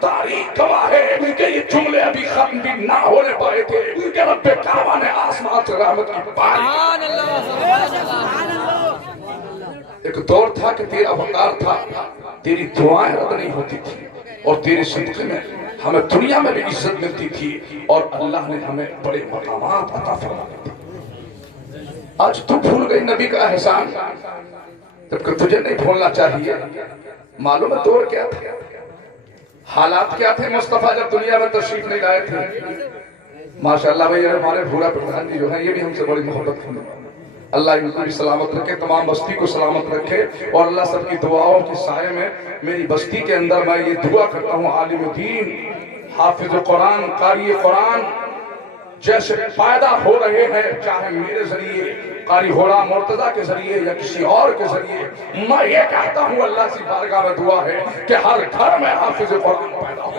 تاریخ گواہ ہے کہ یہ جملے ابھی ختم بھی نہ ہونے پائے تھے کہ رب کعبہ نے آسمان سے رحمت کی بارش. ایک دور تھا کہ تیرا وقار تھا، تیری دعائیں رد نہیں ہوتی تھی، اور تیرے صدقے میں ہمیں دنیا میں بھی عزت ملتی تھی، اور اللہ نے ہمیں بڑے مقامات عطا فرمائے تھے. آج تو بھول گئی نبی کا احسان، جبکہ تجھے نہیں بھولنا چاہیے. معلوم ہے دور کیا تھا، حالات کیا تھے مصطفیٰ جب دنیا میں تشریف نہیں لائے تھے. ماشاءاللہ بھائی ہمارے بھورا پردھان جی جو ہیں یہ بھی ہم سے بڑی محبت کرتے ہیں. اللہ ان کو بھی سلامت رکھے، تمام بستی کو سلامت رکھے، اور اللہ سب کی دعاؤں کے سائے میں میری بستی کے اندر میں یہ دعا کرتا ہوں عالم دین، حافظ قرآن، قاری قرآن جیسے پیدا ہو رہے ہیں، چاہے میرے ذریعے، قاری غلام مرتضیٰ کے ذریعے یا کسی اور کے ذریعے، میں یہ کہتا ہوں اللہ سے بارگاہ میں دعا ہے کہ ہر گھر میں حافظ قرآن پیدا ہو،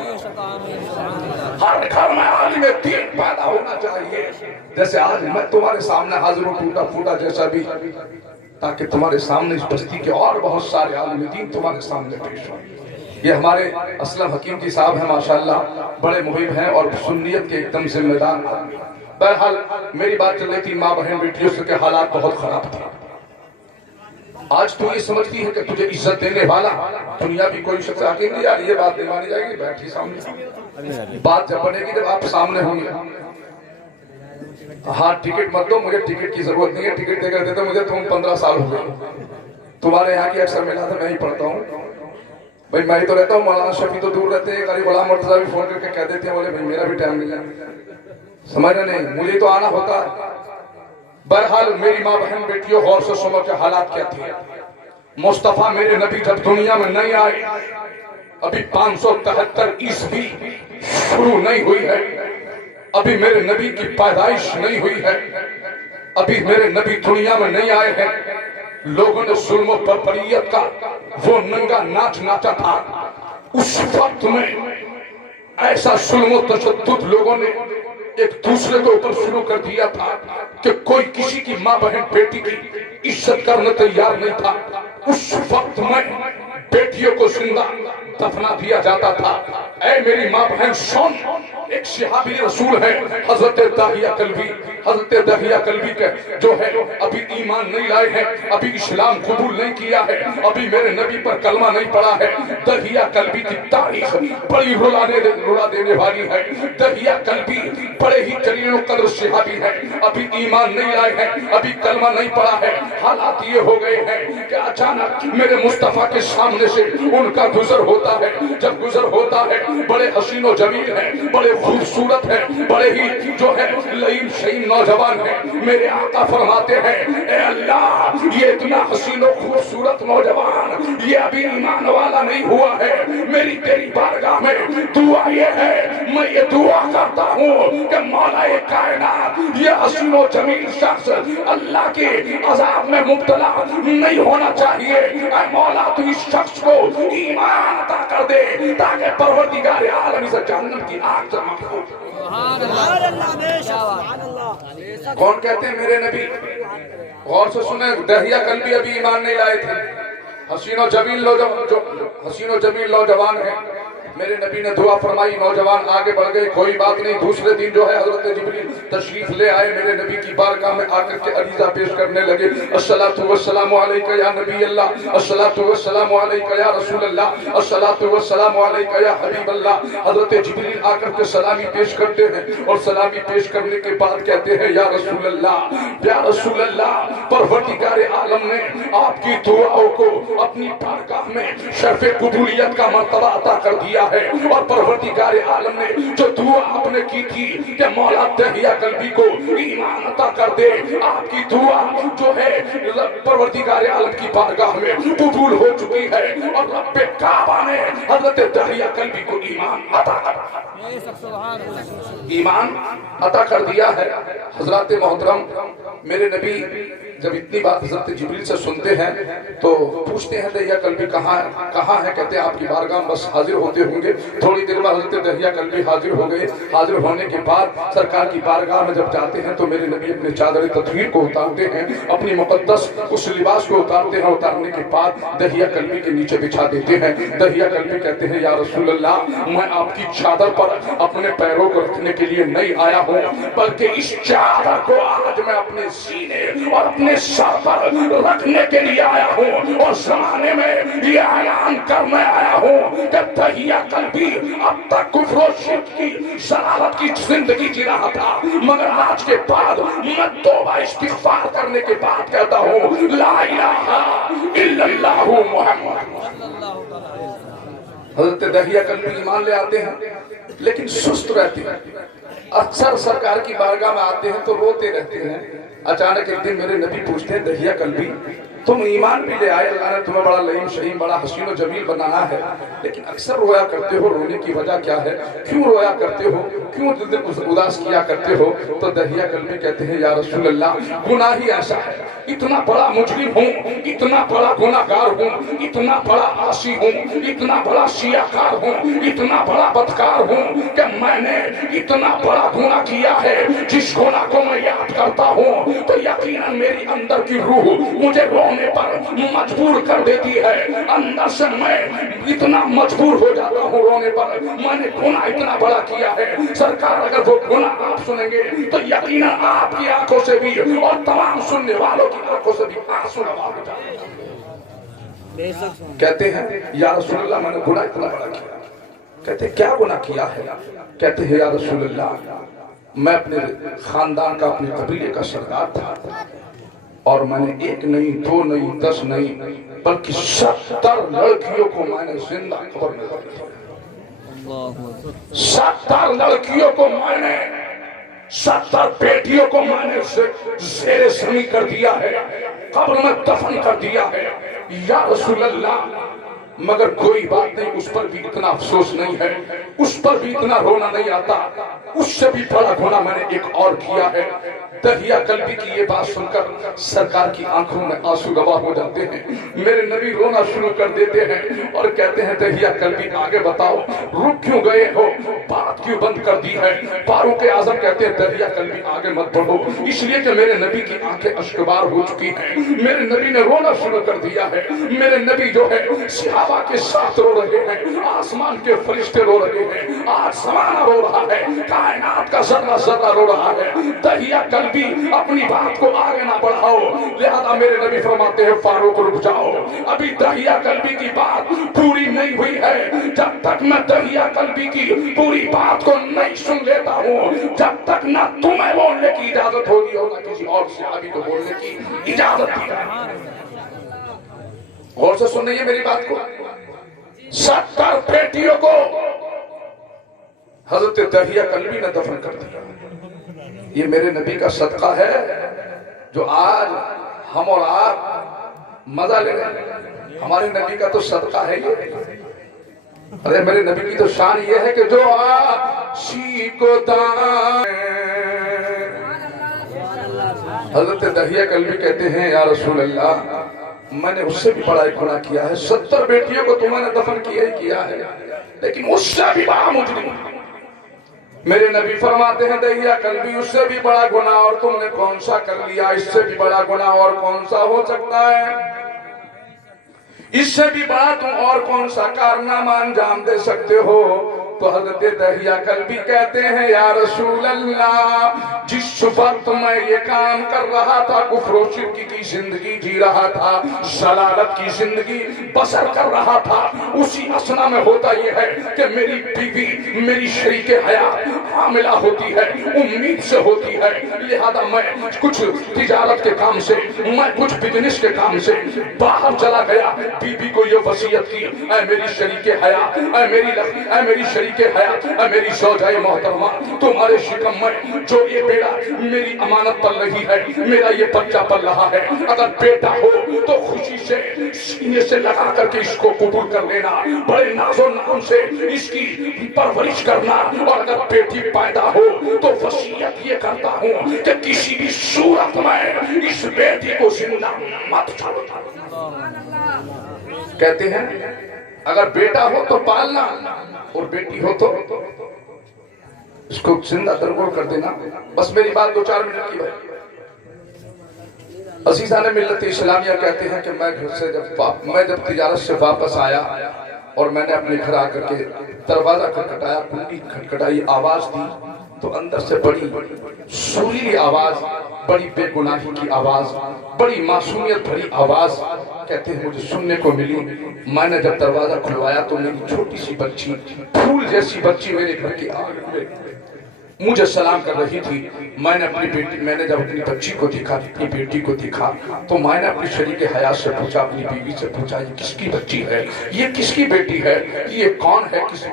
ہر گھر میں عالم دین پیدا ہونا چاہیے. جیسے آج میں تمہارے سامنے حاضر ہوں ٹوٹا پھوٹا جیسا بھی، تاکہ تمہارے سامنے اس بستی کے اور بہت سارے عالم دین تمہارے سامنے پیش ہوں. یہ ہمارے اسلم حکیم جی صاحب ہیں، ماشاءاللہ بڑے محب ہیں اور سنیت کے ایک دم ذمہ دار آدمی. بہرحال میری بات چل رہی تھی ماں بہن بیٹیوں سے کہ حالات بہت خراب تھے. آج تو یہ سمجھتی ہے کہ تجھے عزت دینے والا دنیا بھی کوئی شخص آگے نہیں آ رہی، یہ بات نہیں مانی جائے گی. بیٹھی سامنے بات جب بنے گی جب آپ سامنے ہوں گے. ہاں ٹکٹ مت دو، مجھے ٹکٹ کی ضرورت نہیں ہے، ٹکٹ دے کر دیتے مجھے تم 15 سال ہو گئے. تمہارے یہاں کی اکثر ملا تھا میں ہی پڑھتا ہوں بھائی، میں ہی تو رہتا ہوں، مولانا شفیع تو دور رہتے ہیں، قاری غلام مرتضیٰ بھی فون کر کے کہہ دیتے ہیں بولے بھائی میرا بھی ٹائم مل جائے. سمجھ رہے نہیں، مجھے تو آنا ہوتا ہے. بہرحال میری ماں بہن بیٹیوں غور سے سنو کہ حالات کیا تھے. مصطفیٰ میرے نبی جب دنیا میں نہیں آئے، ابھی 573 عیسوی شروع نہیں ہوئی ہے، ابھی میرے نبی کی پیدائش نہیں ہوئی ہے، ابھی میرے نبی دنیا میں نہیں آئے ہیں. لوگوں نے ظلم و بربریت کا وہ ننگا ناچ ناچا تھا. اس وقت میں ایسا ظلم و تشدد لوگوں نے ایک دوسرے کے اوپر شروع کر دیا تھا کہ کوئی کسی کی ماں بہن بیٹی کی عزت کرنے تیار نہیں تھا. اس وقت میں بیٹیوں کو زندہ دفنا دیا جاتا تھا. اے میری ماں بہن سن، ایک صحابی رسول ہے حضرت داہیہ کلبی، حضرت داہیہ کلبی کے جو ہے ابھی ایمان نہیں لائے ہیں، ابھی اسلام قبول نہیں کیا ہے، ابھی میرے نبی پر کلمہ نہیں پڑا ہے. داہیہ کلبی کی تاریخ بڑی رلا دینے والی ہے. داہیہ کلبی بڑے ہی جلیل القدر صحابی ہے، ابھی ایمان نہیں لائے ہیں، ابھی کلمہ نہیں پڑا ہے. حالات یہ ہو گئے ہیں کہ اچانک میرے مصطفیٰ کے سامنے سے ان کا گزر ہوتا ہے. جب گزر ہوتا ہے بڑے حسین و جمیل ہیں، بڑے خوبصورت ہیں، بڑے ہی جو ہے لئیم شئیم نوجوان ہیں. میرے آقا فرماتے ہیں اے اللہ یہ اتنا حسین و خوبصورت نوجوان یہ ابھی ایمان والا نہیں ہوا ہے. میری تیری بارگاہ میں دعا یہ ہے، میں یہ دعا کرتا ہوں کہ مولا کائنات یہ حسین و جمیل شخص اللہ کے عذاب میں مبتلا نہیں ہونا چاہیے. اے مولا تو اس شخص کو ایمان عطا کر دے تاکہ پروردگار عالم سے جہنم کی آگ سے محفوظ. کون کہتے ہیں میرے نبی؟ غور سے سنیں، داہیہ کلبی ابھی ایمان نہیں لائے تھے، حسین و جمیل نوجوان ہیں. میرے نبی نے دعا فرمائی، نوجوان آگے بڑھ گئے. کوئی بات نہیں، دوسرے دن جو ہے حضرت جبریل تشریف لے آئے میرے نبی کی بارگاہ میں آ کر کے عریضہ پیش کرنے لگے. الصلاۃ والسلام علیک یا نبی اللہ، الصلاۃ والسلام علیک یا رسول اللہ، الصلاۃ والسلام علیک یا حبیب اللہ. حضرت جبریل آ کر کے سلامی پیش کرتے ہیں اور سلامی پیش کرنے کے بعد کہتے ہیں یا رسول اللہ، یا رسول اللہ، پروردگار عالم نے آپ کی دعاؤں کو اپنی بارگاہ میں شرف قبولیت کا مرتبہ عطا کر دیا ہے. اور پروردگار عالم نے جو دعا آپ نے کی تھی کہ مولا داہیہ کلبی کو ایمان عطا کر دے، آپ کی دعا جو ہے پروردگار عالم کی بارگاہ میں قبول ہو چکی ہے، اور رب کعبہ نے حضرت داہیہ کلبی کو ایمان عطا کر دیا ہے. حضرات محترم، میرے نبی جب اتنی بات حضرت جبریل سے سنتے ہیں تو پوچھتے ہیں داہیہ کلبی کہاں ہے؟ کہتے ہیں آپ کی بارگاہ میں بس حاضر ہوتے ہوئے ہوں گے. تھوڑی دیر میں حضرت دہیا کلبی حاضر ہو گئے. حاضر ہونے کے بعد سرکار کی بارگاہ میں جب جاتے ہیں تو میرے نبی اپنے چادر تطہیر کو اتارتے ہیں, اپنی مقدس اس لباس کو اتارتے ہیں. اتارنے کے بعد دہیا کلبی کے نیچے بچھا دیتے ہیں. دہیا کلبی کہتے ہیں یا رسول اللہ میں آپ کی چادر پر اپنے پیروں کو رکھنے کے لیے نہیں آیا ہوں, بلکہ اس چادر کو آج میں اپنے سینے اور اپنے سر پر رکھنے کے لیے آیا ہوں, اور زمانے میں یہ اعلان کرنے آیا ہوں کہ دہیا کلبی اب تک کفر و شرک کی ضلالت کی زندگی جی رہا تھا, مگر آج کے بعد میں توبہ استغفار کرنے کے بعد کہتا ہوں لا الہ الا اللہ محمد. حضرت دہیا کلبی ایمان لے آتے ہیں لیکن سست رہتے ہیں. اکثر سرکار کی بارگاہ میں آتے ہیں تو روتے رہتے ہیں. اچانک ایک دن میرے نبی پوچھتے ہیں دہیا کلبی تم ایمان بھی لے آئے, اللہ نے تمہیں بڑا لئیم شہیم بڑا حسین و جمیل بنایا ہے, لیکن اکثر رویا کرتے ہو, رونے کی وجہ کیا ہے, کیوں رویا کرتے ہو, کیوں دل اداس کیا کرتے ہو؟ تو دہیا کلبی کہتے ہیں یا رسول اللہ گناہ ہی ایسا ہے, اتنا بڑا مجرم ہوں, اتنا بڑا گناہگار ہوں, اتنا بڑا عاصی ہوں, اتنا بڑا سیاکار ہوں, اتنا بڑا بدکار ہوں کہ میں نے اتنا بڑا گناہ کیا ہے. جس گناہ کو میں یاد کرتا ہوں تو یقیناً میری اندر کی روح مجھے رونے پر مجبور کر دیتی ہے. اندر سے میں اتنا مجبور ہو جاتا ہوں رونے پر, میں نے گناہ اتنا بڑا کیا ہے. سرکار اگر وہ گناہ آپ سنیں گے تو یقیناً آپ کی آنکھوں سے بھی اور تمام سننے والوں کی آنکھوں سے بھی آنسو روا ہو جائیں گے. کہتے ہیں یا رسول اللہ میں نے گناہ اتنا بڑا کیا. کہتے ہیں کیا گناہ کیا ہے؟ کہتے ہیں یا رسول اللہ میں اپنے خاندان کا اپنے قبیلے کا سردار تھا, اور میں نے 1 نہیں 2 نہیں 10 نہیں بلکہ 70 لڑکیوں کو میں نے زندہ قبر میں رکھ دیا. 70 لڑکیوں کو میں نے 70 بیٹیوں کو میں نے زیر زمین کر دیا ہے, قبر میں دفن کر دیا ہے. یا رسول اللہ مگر کوئی بات نہیں, اس پر بھی اتنا افسوس نہیں ہے, اس پر بھی اتنا رونا نہیں آتا. اس سے بھی بڑا گناہ میں نے ایک اور کیا ہے. دہیا کلبی کی یہ بات سن کر سرکار کی آنکھوں میں آنسو روا ہو جاتے ہیں. میرے نبی رونا شروع کر دیتے ہیں اور کہتے ہیں دہیا کلبی آگے بتاؤ, رک کیوں گئے ہو, بات کیوں بند کر دی ہے؟ فاروق اعظم کہتے ہیں دہیا کلبی آگے مت بڑھو, اس لیے کہ میرے نبی کی آنکھیں اشکبار ہو چکی ہیں. میرے نبی نے رونا شروع کر دیا ہے. میرے نبی جو ہے صحابہ کے ساتھ رو رہے ہیں, آسمان کے فرشتے رو رہے ہیں, آج زمانہ رو رہا ہے, کائنات کا ذرہ ذرہ رو رہا ہے. دہیا کلبی اپنی بات کو آگے نہ بڑھاؤ, لہذا میرے نبی فرماتے ہیں فاروق رک جاؤ, ابھی دہیا کلبی کی بات پوری نہیں ہوئی ہے. جب تک میں دہیا کلبی کی پوری بات کو نہیں سن لیتا ہوں, جب تک نہ تمہیں بولنے کی اجازت ہوگی اور نہ کسی اور صحابی کو بولنے کی اجازت دی جائے. غور سے سن رہی ہے میری بات کو. 70 بیٹیوں کو حضرت دہیا کلبی نے دفن کر دیا. یہ میرے نبی کا صدقہ ہے جو آج ہم اور آپ مزہ لے رہے ہیں. ہمارے نبی کا تو صدقہ ہے یہ. ارے میرے نبی کی تو شان یہ ہے کہ جو عاشی کو دائیں. حضرت دہیا کلبی کہتے ہیں یا رسول اللہ میں نے اس سے بھی بڑا ایک گناہ کیا ہے. 70 بیٹیوں کو تمہیں نے دفن کیا ہی کیا ہے, لیکن اس سے بھی بڑا مجرم. میرے نبی فرماتے ہیں دہیا کلبی اس سے بھی بڑا گناہ اور تم نے کون سا کر لیا؟ اس سے بھی بڑا گناہ اور کون سا ہو سکتا ہے؟ اس سے بھی بڑا تم اور کون سا کارنامہ انجام دے سکتے ہو؟ تو حضرت دہیا کلبی کہتے ہیں یا رسول اللہ جس وقت میں یہ کام کر رہا تھا, کفر و شرک کی زندگی جی رہا تھا, ضلالت کی زندگی بسر کر رہا تھا, اسی اثنا میں ہوتا یہ ہے کہ میری بیوی میری شریک حیات حاملہ ہوتی ہے, امید سے ہوتی ہے, لہذا میں کچھ تجارت کے کام سے, میں کچھ بزنس کے کام سے باہر چلا گیا. بیوی کو یہ وصیت کی اے میری شریک حیات, اے میری شریک حیات, اے میری زوجہ محترمہ, تمہارے شکم میں جو یہ بیٹا میری امانت پل رہی ہے, میرا یہ بچہ پل رہا ہے, اگر بیٹا ہو تو خوشی سے سینے سے لگا کر کے اس کو قبول کر لینا, بڑے ناز و نام سے اس کی پرورش کرنا, اور اگر بیٹی پیدا ہو تو وصیت یہ کرتا ہوں کہ کسی بھی صورت میں اس بیٹی کو زندہ مت چھوڑنا. کہتے ہیں اگر بیٹا ہو تو پالنا اور بیٹی ہو تو اس کو زندہ درگور کر دینا. بس میری بات 2-4 منٹ کی بھائی. عزیزان ملت اسلامیہ کہتے ہیں کہ میں گھر سے جب تجارت سے واپس آیا اور میں نے اپنے گھر آ کر کے دروازہ کھٹکھٹایا، کنڈی کھٹکھٹائی، آواز دی تو اندر سے بڑی سریلی آواز، بڑی بے گناہی کی آواز، بڑی معصومیت بھری آواز کہتے ہیں مجھے سننے کو ملی. میں نے جب دروازہ کھلوایا تو میری چھوٹی سی بچی، پھول جیسی بچی میرے گھر کے آنگن میں مجھے سلام کر رہی تھی. میں نے جب اپنی بچی کو دیکھا، اپنی بیٹی کو دیکھا تو میں نے اپنی شریک حیات سے پوچھا، اپنی بیوی سے پوچھا یہ کس کی بچی ہے، یہ کس کی بیٹی ہے، یہ کون ہے، کس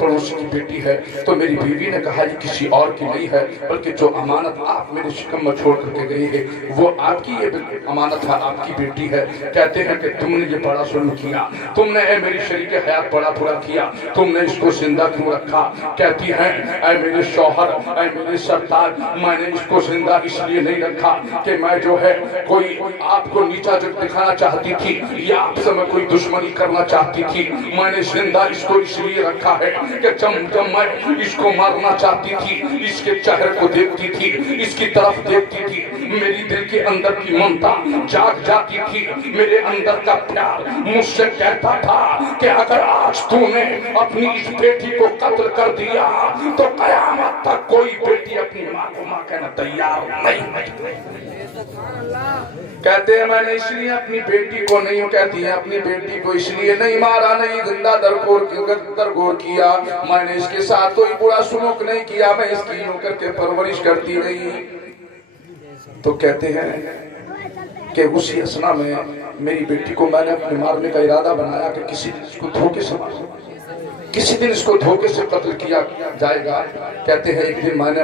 پڑوسی کی بیٹی ہے. تو میری بیوی نے کہا یہ کسی اور کی نہیں ہے بلکہ جو امانت آپ میرے شکم میں چھوڑ کر کے گئی ہے وہ آپ کی یہ امانت ہے، آپ کی بیٹی ہے. کہتے ہیں کہ تم نے یہ بڑا ظلم کیا، تم نے اے میری شریک حیات بڑا برا کیا، تم نے اس کو زندہ کیوں رکھا. کہتی ہیں اے میرے شوہر، اے میرے سرتاج، میں نے اس کو زندہ اس لیے نہیں رکھا کہ میں جو ہے کوئی آپ کو نیچا جو دکھانا چاہتی تھی یا آپ سے میں کوئی دشمنی کرنا چاہتی تھی. میں نے زندہ اس کو اس لیے رکھا ہے کہ جب میں اس کو مارنا چاہتی تھی، اس کے چہرے کو دیکھتی تھی، اس کی طرف دیکھتی تھی، میری دل کے اندر کی ممتا جاگ جاتی تھی، میرے اندر کا پیار مجھ سے کہتا تھا کہ اگر آج تو نے اپنی اس بیٹی کو قتل کر دیا تو قیامت تک کوئی بیٹی اپنی ماں کو ماں کہنا تیار نہیں. کہتے ہیں میں نے اس لیے اپنی بیٹی کو نہیں، کہتی ہیں اپنی بیٹی کو اس لیے نہیں مارا، نہیں زندہ درگور کیا، میں نے اس کے ساتھ کوئی برا سلوک نہیں کیا، میں اس کی یوں کر کے پرورش کرتی رہی. تو کہتے ہیں کہ اسی اثنا میں میری بیٹی کو میں نے اپنے مارنے کا ارادہ بنایا کہ کسی دن اس کو دھوکے سے ماروں، کسی دن اس کو دھوکے سے قتل کیا جائے گا. کہتے ہیں ایک دن میں نے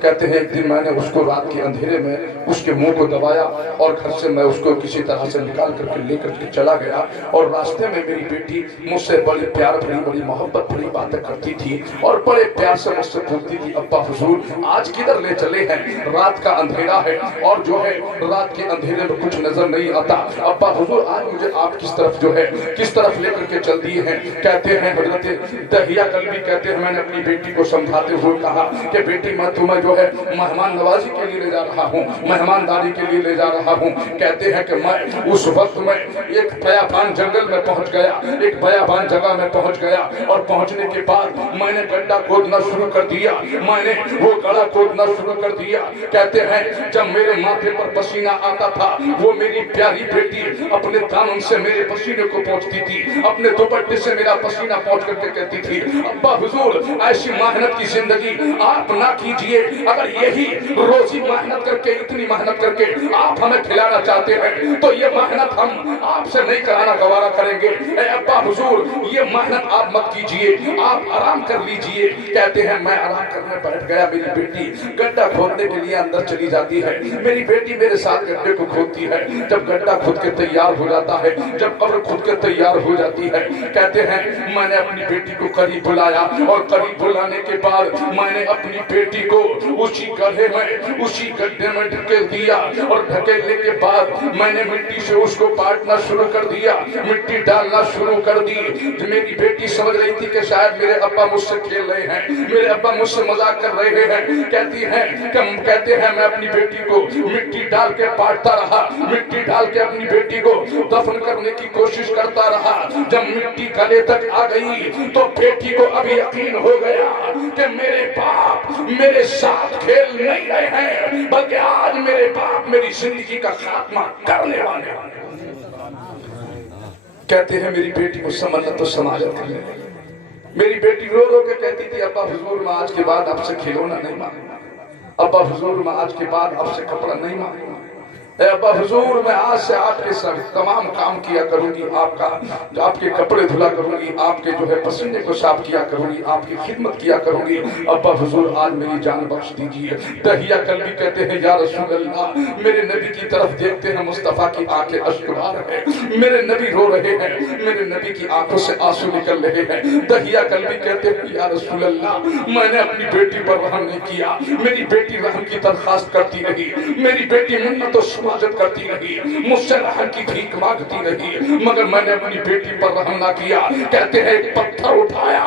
کہتے ہیں ایک دن میں نے اس کو رات کے اندھیرے میں اس کے منہ کو دبایا اور گھر سے میں اس کو کسی طرح سے نکال کر کے لے کر کے چلا گیا. اور راستے میں میری بیٹی مجھ سے بڑی پیار بھری، بڑی محبت بھری باتیں کرتی تھی اور بڑے پیار سے مجھ سے پوچھتی تھی ابا حضور آج کدھر لے چلے ہیں، رات کا اندھیرا ہے اور جو ہے رات کے اندھیرے میں کچھ نظر نہیں آتا، ابا حضور آج مجھے آپ کس طرف جو ہے کس طرف لے کر کے چل دیے ہیں. کہتے ہیں دہیا کلبی کہتے ہیں میں نے اپنی بیٹی کو سمجھاتے ہوئے کہا کہ بیٹی میں تمہیں جو ہے مہمان نوازی کے لیے لے جا رہا ہوں، مہمانداری کے لیے لے جا رہا ہوں. کہتے ہیں کہ میں اس وقت میں ایک بیابان جنگل میں پہنچ گیا، ایک بیابان جگہ میں پہنچ گیا اور پہنچنے کے بعد میں نے گڈھا کھودنا شروع کر دیا، میں نے وہ گڑھا کھودنا شروع کر دیا. کہتے ہیں جب میرے ماتھے پر پسینہ آتا تھا وہ میری پیاری بیٹی اپنے دامن سے میرے پسینے کو پہنچتی تھی، اپنے دوپٹے سے میرا پسینہ پہنچ کر کے کہتی تھی ابا حضور ایسی محنت کی زندگی آپ نہ کیجئے، اگر یہی روزی محنت کر کے اتنی محنت کر کے آپ ہمیں کھلانا چاہتے ہیں تو یہ محنت ہم آپ سے نہیں کرانا گوارا کریں گے. اے ابا حضور یہ محنت آپ مت کیجئے، آپ آرام کر لیجئے. کہتے ہیں میں آرام کرنے بیٹھ گیا، میری بیٹی گڈھا کھودنے کے لیے اندر چلی جاتی ہے، میری بیٹی میرے ساتھ گڈھے کو کھودتی ہے. جب گڈھا کھود کے تیار ہو جاتا ہے، جب قبر کھود کے تیار ہو جاتی ہے، کہتے ہیں میں نے اپنی بیٹی کو قریب بلایا اور قریب بلانے کے بعد میں نے اپنی بیٹی کو اسی گڑھے میں اسی گڈھے میں ڈھکیل دیا اور ڈھکیلنے کے بعد میں نے مٹی سے اس کو پاٹنا شروع کر دیا، مٹی ڈالنا شروع کر دی. میری بیٹی سمجھ رہی تھی کہ شاید میرے ابا مجھ سے کھیل رہے ہیں، میرے ابا مجھ سے مذاق کر رہے ہیں. کہتے ہیں میں اپنی بیٹی کو مٹی ڈال کے پاٹتا رہا، مٹی ڈال کے اپنی بیٹی کو دفن کرنے کی کوشش کرتا رہا. جب مٹی گلے تک آ گئی تو بیٹی کو ابھی یقین ہو گیا کہ میرے باپ میرے ساتھ کھیل نہیں رہے ہیں بلکہ آج میرے باپ میری زندگی کا خاتمہ کرنے والے ہیں. کہتے ہیں میری بیٹی کو سمجھنا تو سماجت کرنے لگی. میری بیٹی رو رو کے کہتی تھی ابا حضور میں آج کے بعد آپ سے کھلونا نہیں مانگوں، ابا حضور میں آج کے بعد آپ سے کپڑا نہیں مانگوں، اے ابا حضور میں آج سے آپ کے ساتھ تمام کام کیا کروں گی، آپ کے کپڑے دھلا کروں گی، آپ کے جو ہے پسینے کو صاف کیا کروں گی، آپ کی خدمت کیا کروں گی. ابا حضور آج میری جان بخش دیجیے. دہیا کلبی کہتے ہیں یا رسول اللہ میرے نبی کی طرف دیکھتے ہیں مصطفیٰ کی آنکھیں اشکبار ہیں، میرے نبی رو رہے ہیں، میرے نبی کی آنکھوں سے آنسو نکل رہے ہیں. دہیا کلبی کہتے ہیں یا رسول اللہ میں نے اپنی بیٹی پر رحم نہیں کیا، میری بیٹی رحم کی درخواست کرتی رہی، میری بیٹی منت و سماجت کرتی رہی, مجھ سے رحم کی بھیک مانگتی رہی, مگر میں نے اپنی بیٹی پر رحم نہ کیا. کہتے ہیں ایک پتھر اٹھایا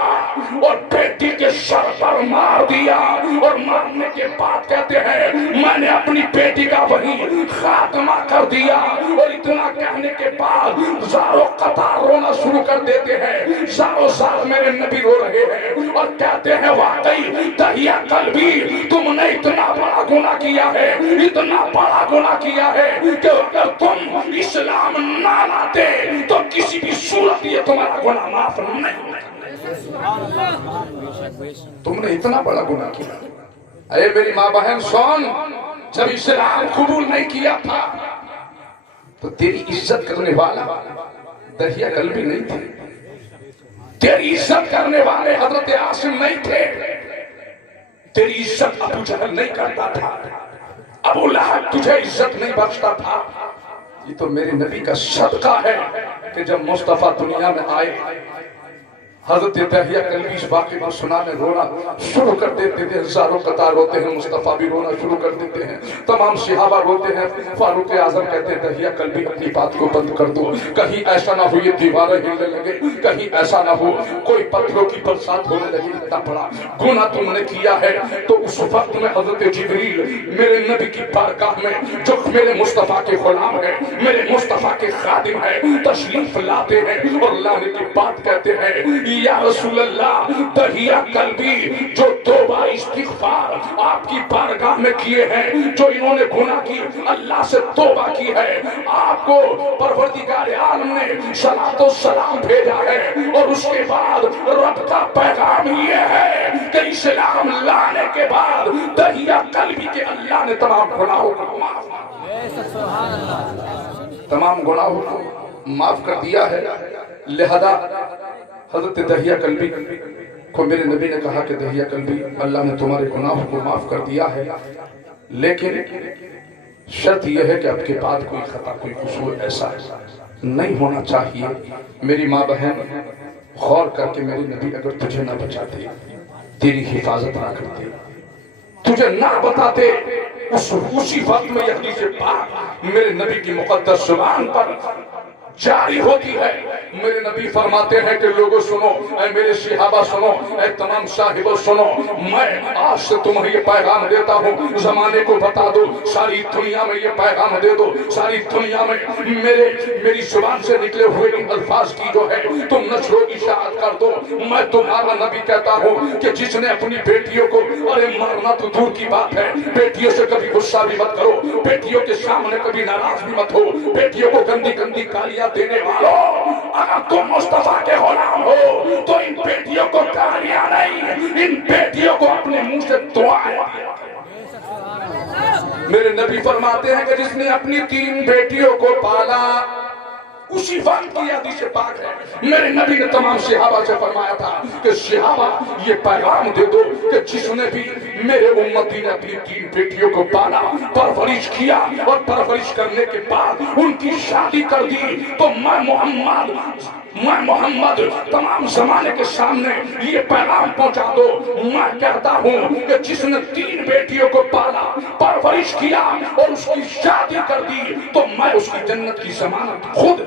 اور بیٹی کے سر پر مار دیا, اور مارنے کے بعد کہتے ہیں میں نے اپنی بیٹی کا وہی خاتمہ کر دیا. اور اتنا کہنے کے بعد زاروں قطار رونا شروع کر دیتے ہیں, زاروں زار میرے نبی رو رہے ہیں اور کہتے ہیں واقعی دہیہ قلبی تم نے اتنا بڑا گناہ کیا ہے, اتنا بڑا گناہ کیا ہے کہ اگر تم اسلام نہ لاتے تو کسی بھی صورت یہ تمہارا گناہ معاف نہیں. تم نے اتنا بڑا گناہ کیا. اے میری ماں بہن سن, جب اسلام قبول نہیں کیا تھا تو تیری عزت کرنے والا دہیہ قلبی نہیں تھے, تیری عزت کرنے والے حضرت عاصم نہیں تھے, تیری عزت ابو جہل نہیں کرتا تھا, ابو لہب تجھے عزت نہیں بخشتا تھا. یہ تو میرے نبی کا صدقہ ہے کہ جب مصطفیٰ دنیا میں آئے حضرت دہیہ قلبی اس واقعے کو سنانے رونا شروع کر دیتے تھے. ہزاروں قطار روتے ہیں, مصطفیٰ بھی رونا شروع کر دیتے ہیں, تمام صحابہ روتے ہیں. فاروق اعظم کہتے ہیں دہیہ قلبی اپنی بات کو بند کر دو, کہیں ایسا نہ ہو یہ دیواریں ہلنے لگے, کہیں ایسا نہ ہو کوئی پتھروں کی برسات ہونے لگی. اتنا بڑا گناہ تم نے کیا ہے. تو اس وقت میں حضرت جبریل میرے نبی کی بارگاہ میں, جو میرے مصطفیٰ کے غلام ہیں, میرے مصطفیٰ کے خادم ہیں, تشریف لاتے ہیں اور لانے کی بات کہتے ہیں یا رسول اللہ دہیہ قلبی جو توبہ استغفار آپ کی بارگاہ میں کیے ہیں, جو انہوں نے گناہ کی اللہ سے توبہ کی ہے, آپ کو پروردگار عالم نے صلاۃ و سلام بھیجا ہے, اور اس کے بعد رب کا پیغام یہ ہے کہ اسلام لانے کے بعد دہیہ قلبی کے اللہ نے تمام گناہوں کو معاف, تمام گناہوں کو معاف کر دیا ہے. لہذا حضرت دہیہ قلبی کو میرے نبی نے کہا کہ دہیہ قلبی اللہ نے تمہارے گناہوں کو معاف کر دیا ہے, لیکن شرط یہ ہے کہ اب کے بعد کوئی خطا کوئی قصور ایسا نہیں ہونا چاہیے. میری ماں بہن غور کر کے میرے نبی اگر تجھے نہ بچاتے, تیری حفاظت نہ کرتے, تجھے نہ بتاتے, اسی وقت میں یہ حدیث پاک میرے نبی کی مقدس زبان پر جاری ہوتی ہے. میرے نبی فرماتے ہیں کہ لوگوں سنو, اے میرے صحابہ سنو, اے تمام صاحبوں سنو, میں آج سے تمہیں یہ پیغام دیتا ہوں, زمانے کو بتا دو, ساری دنیا میں یہ پیغام دے دو, ساری دنیا میں میری زبان سے نکلے ہوئے ان الفاظ کی جو ہے تم نشر و اشاعت کر دو. میں تمہارا نبی کہتا ہوں کہ جس نے اپنی بیٹیوں کو, ارے مارنا تو دور کی بات ہے, بیٹیوں سے کبھی غصہ بھی مت کرو, بیٹیوں کے سامنے کبھی ناراض بھی مت ہو, بیٹیوں کو گندی گندی گالیاں دینے والوں, اگر تم مصطفیٰ کے غلام ہو تو ان بیٹیوں کو گالیاں نہیں, ان بیٹیوں کو اپنے منہ سے دعائیں. میرے نبی فرماتے ہیں کہ جس نے اپنی 3 بیٹیوں کو پالا, اسی وقت کی حدیث پاک ہے, میرے نبی نے تمام صحابہ سے فرمایا تھا کہ صحابہ یہ پیغام دے دو کہ جس نے بھی میرے امتی نے اپنی 3 بیٹیوں کو پالا, پرورش کیا, اور پرورش کرنے کے بعد ان کی شادی کر دی, تو میں محمد تمام زمانے کے سامنے یہ پیغام پہنچا دو, میں کہتا ہوں کہ جس نے 3 بیٹیوں کو پالا, پرورش کیا اور اس کی شادی کر دی, تو میں اس کی جنت کی ضمانت خود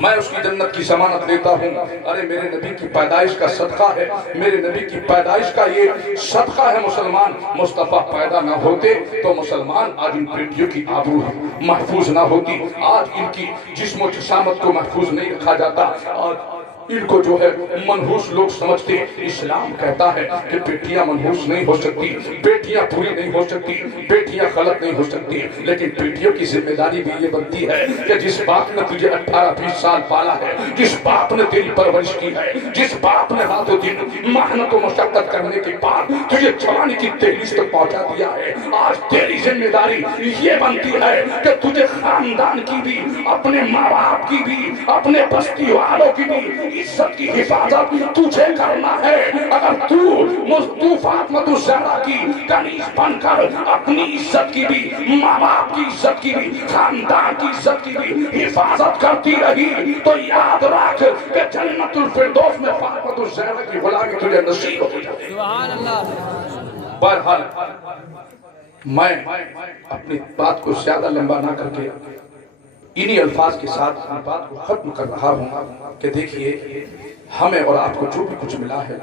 میں اس کی جنت کی ضمانت لیتا ہوں. ارے میرے نبی کی پیدائش کا صدقہ ہے, میرے نبی کی پیدائش کا یہ صدقہ ہے. مسلمان مصطفیٰ پیدا نہ ہوتے تو مسلمان آج ان بیٹیوں کی آبرو محفوظ نہ ہوتی, آج ان کی جسم و جسامت کو محفوظ نہیں رکھا جاتا. آج ان کو جو ہے منحوس لوگ سمجھتے. اسلام کہتا ہے کہ بیٹیاں منحوس نہیں ہو سکتی, بیٹیاں بری نہیں ہو سکتی, بیٹیاں غلط نہیں ہو سکتی, لیکن بیٹیوں کی ذمہ داری بھی یہ بنتی ہے کہ جس باپ نے تجھے 18-20 سال پالا ہے, جس باپ نے تیری پرورش کی ہے, جس باپ نے رات و دن محنت و مشقت کرنے کے بعد تجھے جوانی کی دہلیز تک پہنچا دیا ہے, آج تیری ذمہ داری یہ بنتی ہے کہ تجھے خاندان کی بھی, اپنے ماں باپ کی بھی, اپنے بستی والوں کی بھی عزت کی حفاظت تجھے کرنا ہے. اگر تو فاطمہ الزہرا کی کنیز بن کر اپنی عزت کی بھی, ماں باپ کی عزت کی بھی, خاندان کی عزت کی بھی حفاظت کرتی رہی, تو یاد رکھ کہ جنت الفردوس میں فاطمہ الزہرا کی غلامی تجھے نصیب ہو جائے. بہرحال میں اپنی بات کو زیادہ لمبا نہ کر کے انہی الفاظ کے ساتھ اپنی بات کو ختم کر رہا ہوں کہ دیکھیے ہمیں اور آپ کو جو بھی کچھ ملا ہے